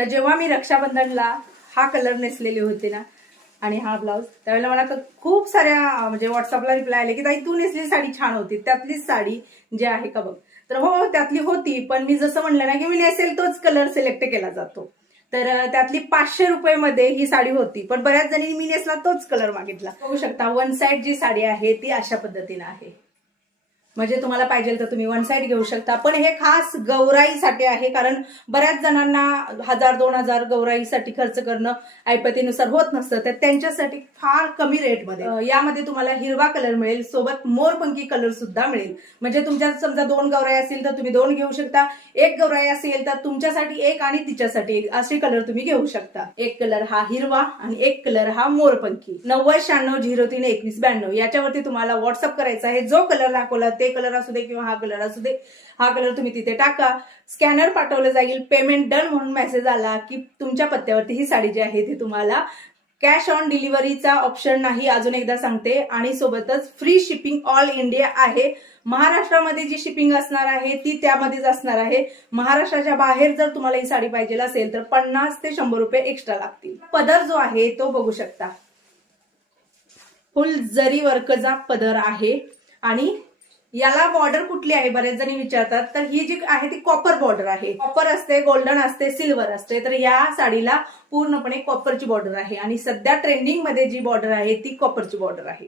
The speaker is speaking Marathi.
तर जेव्हा मी रक्षाबंधनला हा कलर नेसलेली होते ना आणि हा ब्लाऊज, त्यावेळेला मला खूप साऱ्या म्हणजे व्हॉट्सअपला रिप्लाय आले की ताई तू नेसलेली साडी छान होती, त्यातलीच साडी जी आहे का बघ. तर हो त्यातली होती, पण मी जसं म्हणलं ना की मी नेसेल तोच कलर सिलेक्ट केला जातो. तर त्यातली 500 रुपये मध्ये ही साडी होती, पण बऱ्याच जणी मी नेसला तोच कलर मागितला. बघू शकता वन साइड जी साडी आहे ती अशा पद्धतीने आहे. म्हणजे तुम्हाला पाहिजे तर तुम्ही वन साइड घेऊ शकता, पण हे खास गौराईसाठी आहे. कारण बऱ्याच जणांना 1000-2000 गौराईसाठी खर्च करणं ऐपतीनुसार होत नसतं, तर त्यांच्यासाठी फार कमी रेटमध्ये यामध्ये तुम्हाला हिरवा कलर मिळेल, सोबत मोरपंखी कलर सुद्धा मिळेल. म्हणजे तुमच्यात समजा 2 गौराई असतील तर तुम्ही 2 घेऊ शकता, 1 गौराई असेल तर तुमच्यासाठी 1 आणि तिच्यासाठी 1 असे कलर तुम्ही घेऊ शकता. 1 कलर हा हिरवा आणि 1 कलर हा मोरपंखी. 9096032192 याच्यावरती तुम्हाला व्हॉट्सअप करायचा आहे. जो कलर दाखवला ते कलर असू दे किंवा हा कलर असू दे, हा कलर तुम्ही तिथे टाका. स्कॅनर पाठवलं जाईल, पेमेंट डन म्हणून मेसेज आला की तुमच्या पत्त्यावरती ही साडी जी आहे ती तुम्हाला कॅश ऑन डिलिव्हरीचा ऑप्शन नाही, अजून एकदा सांगते. आणि सोबतच फ्री शिपिंग ऑल इंडिया आहे. महाराष्ट्रामध्ये जी शिपिंग असणार आहे ती त्यामध्येच असणार आहे. महाराष्ट्राच्या बाहेर जर तुम्हाला ही साडी पाहिजे असेल तर 50 ते 100 रुपये एक्स्ट्रा लागतील. पदर जो आहे तो बघू शकता, फुल जरी वर्कचा पदर आहे. आणि याला बॉर्डर कुठली आहे बरेच जणी विचारतात, तर ही जी आहे ती कॉपर बॉर्डर आहे. कॉपर असते, गोल्डन असते, सिल्वर असते. तर या साडीला पूर्णपणे कॉपरची बॉर्डर आहे आणि सध्या ट्रेंडिंग मध्ये जी बॉर्डर आहे ती कॉपरची बॉर्डर आहे.